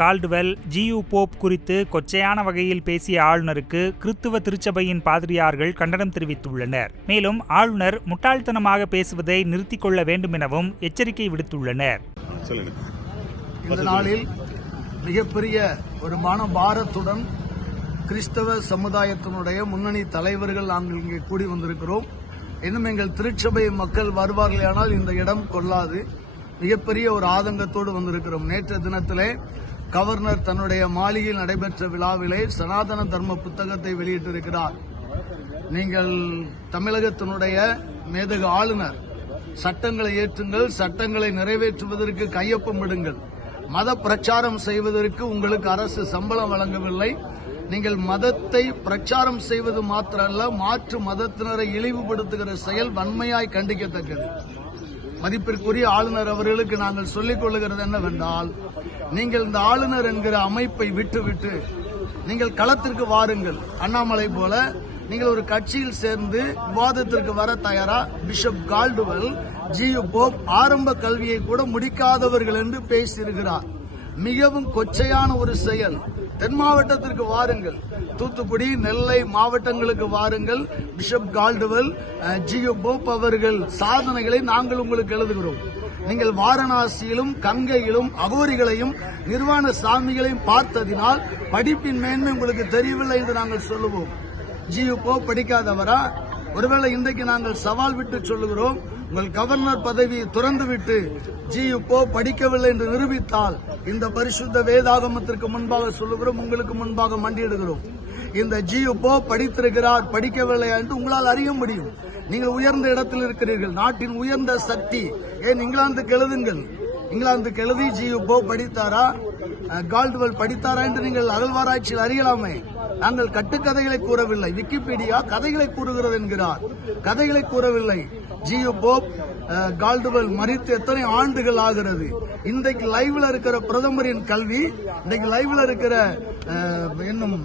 Caldwell G U Pope குறித்து கொச்சையான வகையில் பேசிய ஆளுநருக்கு கிறித்துவ திருச்சபையின் பாதிரியார்கள் கண்டனம் தெரிவித்துள்ளனர். மேலும் ஆளுநர் முட்டாள்தனமாக பேசுவதை நிறுத்திக் கொள்ள வேண்டும் எனவும் எச்சரிக்கை விடுத்துள்ளனர். இந்த நாளில் மிகப்பெரிய ஒரு மன பாரத்துடன் கிறிஸ்தவ சமுதாயத்தினுடைய முன்னணி தலைவர்கள் நாங்கள் இங்கே கூடி வந்திருக்கிறோம். இன்னும் எங்கள் திருச்சபை மக்கள் வருவார்களானால் இந்த இடம் கொள்ளாது. மிகப்பெரிய ஒரு ஆதங்கத்தோடு வந்திருக்கிறோம். நேற்று தினத்திலே கவர்னர் தன்னுடைய மாளிகையில் நடைபெற்ற விழாவிலே சனாதன தர்ம புத்தகத்தை வெளியிட்டிருக்கிறார். நீங்கள் தமிழகத்தினுடைய மேதகு ஆளுநர் சட்டங்களை ஏற்றுங்கள் சட்டங்களை நிறைவேற்றுவதற்கு கையொப்பம் விடுங்கள். மத பிரச்சாரம் செய்வதற்கு உங்களுக்கு அரசு சம்பளம் வழங்கவில்லை. நீங்கள் மதத்தை பிரச்சாரம் செய்வது மாத்திரமல்ல மாற்று மதத்தினரை இழிவுபடுத்துகிற செயல் வன்மையாய் கண்டிக்கத்தக்கது. மதிப்பிற்குரிய ஆளுநர் அவர்களுக்கு நாங்கள் சொல்லிக் கொள்ளுகிறது என்னவென்றால் நீங்கள் இந்த ஆளுநர் என்கிற அமைப்பை விட்டுவிட்டு நீங்கள் களத்திற்கு வாருங்கள். அண்ணாமலை போல நீங்கள் ஒரு கட்சியில் சேர்ந்து விவாதத்திற்கு வர தயாரா? பிஷப் கால்டுவெல் ஜியு போப் ஆரம்ப கல்வியை கூட முடிக்காதவர்கள் என்று பேசியிருக்கிறார். மிகவும் கொச்சையான ஒரு செயல். தென் மாவட்டத்திற்கு வாருங்கள். தூத்துக்குடி நெல்லை மாவட்டங்களுக்கு வாருங்கள். Bishop Caldwell ah, G U அவர்கள் சாதனைகளை நாங்கள் உங்களுக்கு எழுதுகிறோம். நீங்கள் வாரணாசியிலும் கங்கையிலும் அகோரிகளையும் நிர்வாண சாமிகளையும் பார்த்ததினால் படிப்பின் மேன்மை உங்களுக்கு தெரியவில்லை என்று நாங்கள் சொல்லுவோம். ஜியு போ படிக்காதவரா? ஒருவேளை இன்றைக்கு நாங்கள் சவால் விட்டு சொல்லுகிறோம். உங்கள் கவர்னர் பதவியை துறந்துவிட்டு ஜி இப்போ படிக்கவில்லை என்று நிரூபித்தால் இந்த பரிசுத்த வேதாகமத்திற்கு முன்பாக சொல்லுகிறோம் உங்களுக்கு முன்பாக மண்டியிடுகிறோம். இந்த ஜி இப்போ படித்திருக்கிறார் படிக்கவில்லை என்று உங்களால் அறிய முடியும். நீங்கள் உயர்ந்த இடத்தில் இருக்கிறீர்கள். நாட்டின் உயர்ந்த சக்தி. ஏன் இங்கிலாந்துக்கு எழுதுங்கள். இங்கிலாந்துக்கு எழுதி ஜியு போ படித்தாரா? அஹ், கால்டுவெல் படித்தாரா என்று நீங்கள் அகழ்வாராய்ச்சியில் அறியலாமே. நாங்கள் கட்டுக்கதைகளை கூறவில்லை. விக்கிபீடியா கதைகளை கூறுகிறது என்கிறார். கதைகளை கூறவில்லை. ஜியோ போப் கால்டுவல் மறித்து எத்தனை ஆண்டுகள் ஆகிறது? இன்றைக்கு லைவ்ல இருக்கிற பிரதமரின் கல்வி இன்றைக்கு லைவ்ல இருக்கிற என்னும்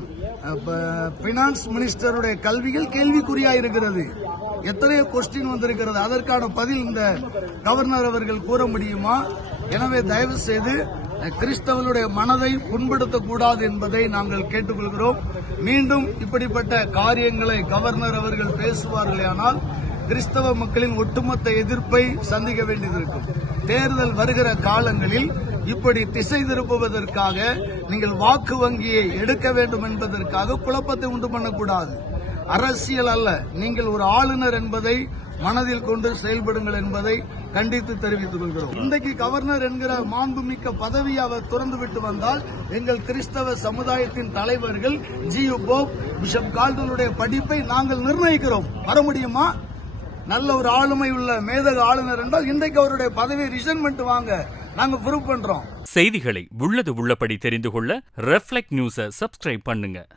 பினான்ஸ் மினிஸ்டருடைய கல்விகள் கேள்விக்குறியா இருக்கிறது. எத்தனையோ கொஸ்டின் வந்திருக்கிறது. அதற்கான பதில் இந்த கவர்னர் அவர்கள் கூற முடியுமா? எனவே தயவு செய்து கிறிஸ்தவனுடைய மனதை புண்படுத்தக்கூடாது என்பதை நாங்கள் கேட்டுக்கொள்கிறோம். மீண்டும் இப்படிப்பட்ட காரியங்களை கவர்னர் அவர்கள் பேசுவார்களேயானால் கிறிஸ்தவ மக்களின் ஒட்டுமொத்த எதிர்ப்பை சந்திக்க வேண்டியது இருக்கும். தேர்தல் வருகிற காலங்களில் இப்படி திசை திருப்புவதற்காக நீங்கள் வாக்கு வங்கியை எடுக்க வேண்டும் என்பதற்காக குழப்பத்தை உண்டு பண்ணக்கூடாது. அரசியல் அல்ல. நீங்கள் ஒரு ஆளுநர் என்பதை மனதில் கொண்டு செயல்படுங்கள் என்பதை கண்டித்து தெரிவித்துக் கொள்கிறோம். இன்றைக்கு கவர்னர் என்கிற மாண்புமிக்க பதவியை அவர் துறந்து விட்டு வந்தால் எங்கள் கிறிஸ்தவ சமுதாயத்தின் தலைவர்கள் ஜியு போப் பிஷப் கால்டனுடைய படிப்பை நாங்கள் நிர்ணயிக்கிறோம். வர முடியுமா? நல்ல ஒரு ஆளுமை உள்ள மேதக ஆளுநர் என்றால் இன்றைக்கு அவருடைய பதவியை ரிசைன் வாங்க. நாங்க ப்ரூவ் பண்றோம். செய்திகளை உள்ளது உள்ளபடி தெரிந்து கொள்ள ரெஃப்ளெக்ட் நியூஸை சப்ஸ்கிரைப் பண்ணுங்க.